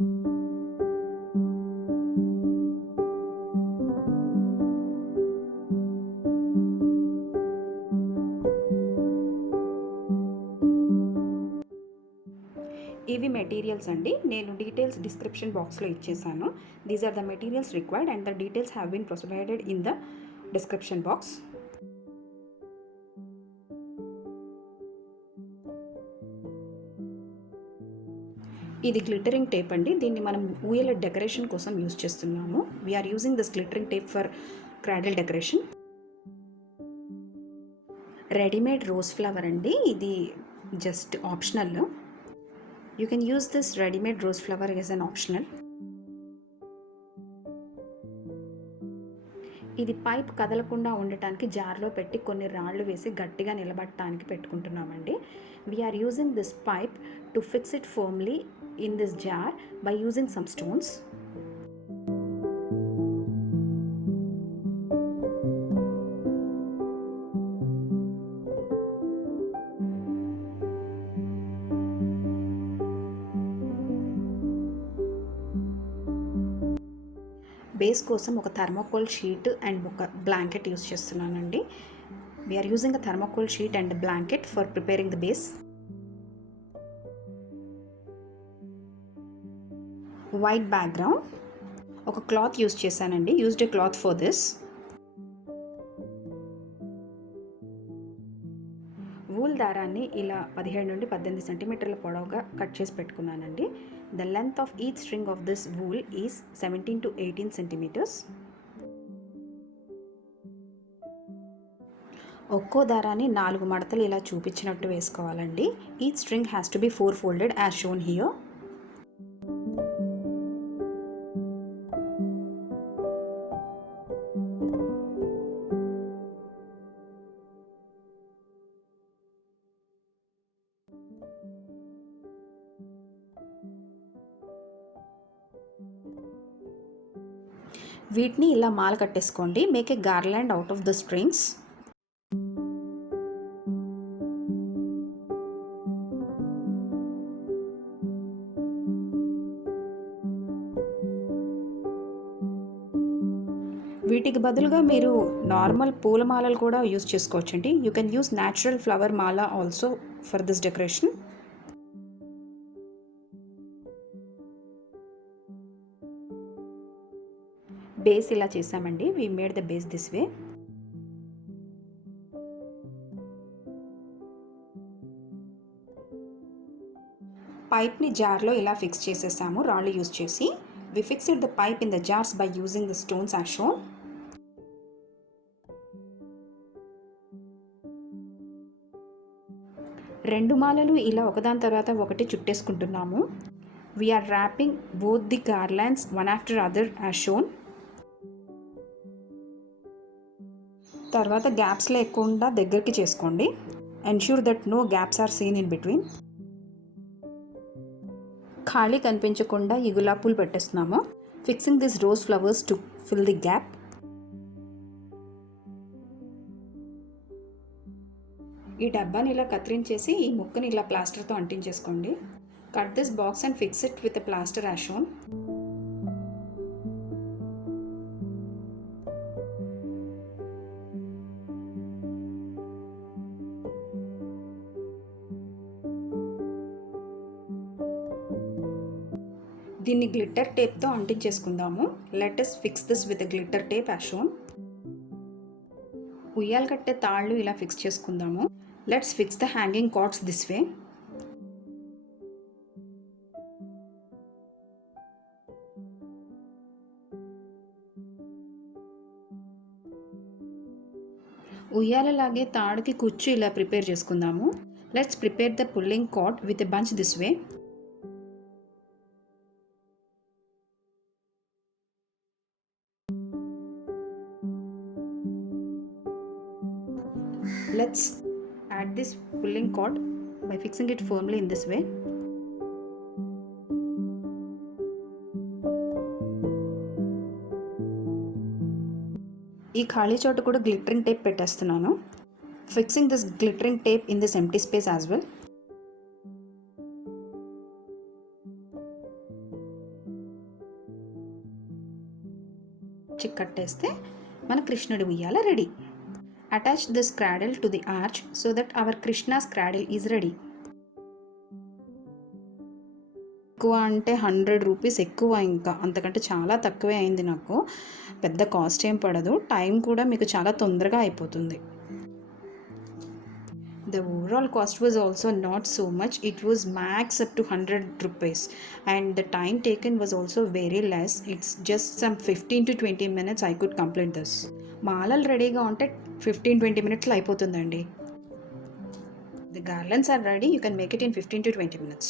ఇవి మెటీరియల్స్ అండి. నేను డీటెయిల్స్ డిస్క్రిప్షన్ బాక్స్లో ఇచ్చేసాను. These are the materials required and the details have been provided in the description box. ఇది గ్లిటరింగ్ టేప్ అండి. దీన్ని మనం ఊయల డెకరేషన్ కోసం యూజ్ చేస్తున్నాము. We're using this glittering tape for cradle decoration. Readymade rose flower అండి. ఇది just optional. You can use this ready-made rose flower as an optional. ఇది పైప్ కదలకుండా ఉండటానికి జార్లో పెట్టి కొన్ని రాళ్ళు వేసి గట్టిగా నిలబడటానికి పెట్టుకుంటున్నామండి. We are using this pipe to fix it firmly in this jar by using some stones. Base కోసం ఒక థర్మాకోల్ షీట్ అండ్ ఒక బ్లాంకెట్ యూస్ చేస్తున్నానండి. We are using a thermocol sheet and blanket for preparing the base. White background, ఒక cloth use చేశానండి. Used a cloth for this. Wool దారాన్ని ఇలా 17 నుండి 18 సెంటీమీటర్ల పొడవుగా కట్ చేసి పెట్టుకున్నానండి. The length of each string of this wool is 17 to 18 centimeters. ఒక్కో దారాన్ని 4 మడతలు ఇలా చూపించినట్టు వేసుకోవాలండి. Each string has to be 4 folded as shown here. వీటిని ఇలా మాల కట్టేసుకోండి. Make a garland out of the strings. వీటికి బదులుగా మీరు నార్మల్ పూల మాలలు కూడా యూజ్ చేసుకోవచ్చండి. You can use natural flower మాల also for this decoration. Base ఇలా చేసామండి. We made the base this way. పైప్ని జార్లో ఇలా ఫిక్స్ చేసేసాము రాళ్ళు యూజ్ చేసి. We fixed the pipe in the jars by using the stones as shown. రెండు మాలలు ఇలా ఒకదాని తర్వాత ఒకటి చుట్టేసుకుంటున్నాము. We are wrapping both the garlands one after other as shown. తర్వాత గ్యాప్స్ లేకుండా దగ్గరికి చేసుకోండి. Ensure that no gaps are seen in between. ఖాళీ కనిపించకుండా ఈ గులాబీ పూలు పెట్టేస్తున్నాము. Fixing this rose flowers to fill the gap. ఈ డబ్బాని ఇలా కత్తిరించేసి ఈ ముక్కని ఇలా ప్లాస్టర్తో అంటించేసుకోండి. Cut this box and fix it with a plaster as shown. దీన్ని గ్లిట్టర్ టేప్తో అంటించేసుకుందాము. Let us fix this with glitter tape as shown. ఉయ్యాల కట్టే తాళ్ళు ఇలా ఫిక్స్ చేసుకుందాము. Let's fix the hanging cords this way. ఉయ్యాలలాగే తాడుకి కుచ్చు ఇలా ప్రిపేర్ చేసుకుందాము. Let's prepare the pulling cord with a bunch this way. Let's add this pulling cord by fixing it firmly in this way. ఈ ఖాళీ చోట కూడా గ్లిటరింగ్ టేప్ పెట్టేస్తున్నాను. Fixing this glittering tape in this empty space as well. చిక్ కట్టేస్తే మన కృష్ణుడి ఉయ్యాల ready. Attach this cradle to the arch so that our Krishna's cradle is ready. ఎక్కువ అంటే 100 రూపీస్ ఎక్కువ, ఇంకా అంతకంటే చాలా తక్కువే అయింది నాకు. పెద్ద కాస్ట్ ఏం పడదు, టైం కూడా మీకు చాలా తొందరగా అయిపోతుంది. The overall cost was also not so much. It was max up to 100 rupees and the time taken was also very less. It's just some 15 to 20 minutes I could complete this. మాలలు రెడీగా ఉంటే 15-20 minutesలో అయిపోతుందండి. The garlands are ready. You can make it in 15 to 20 minutes.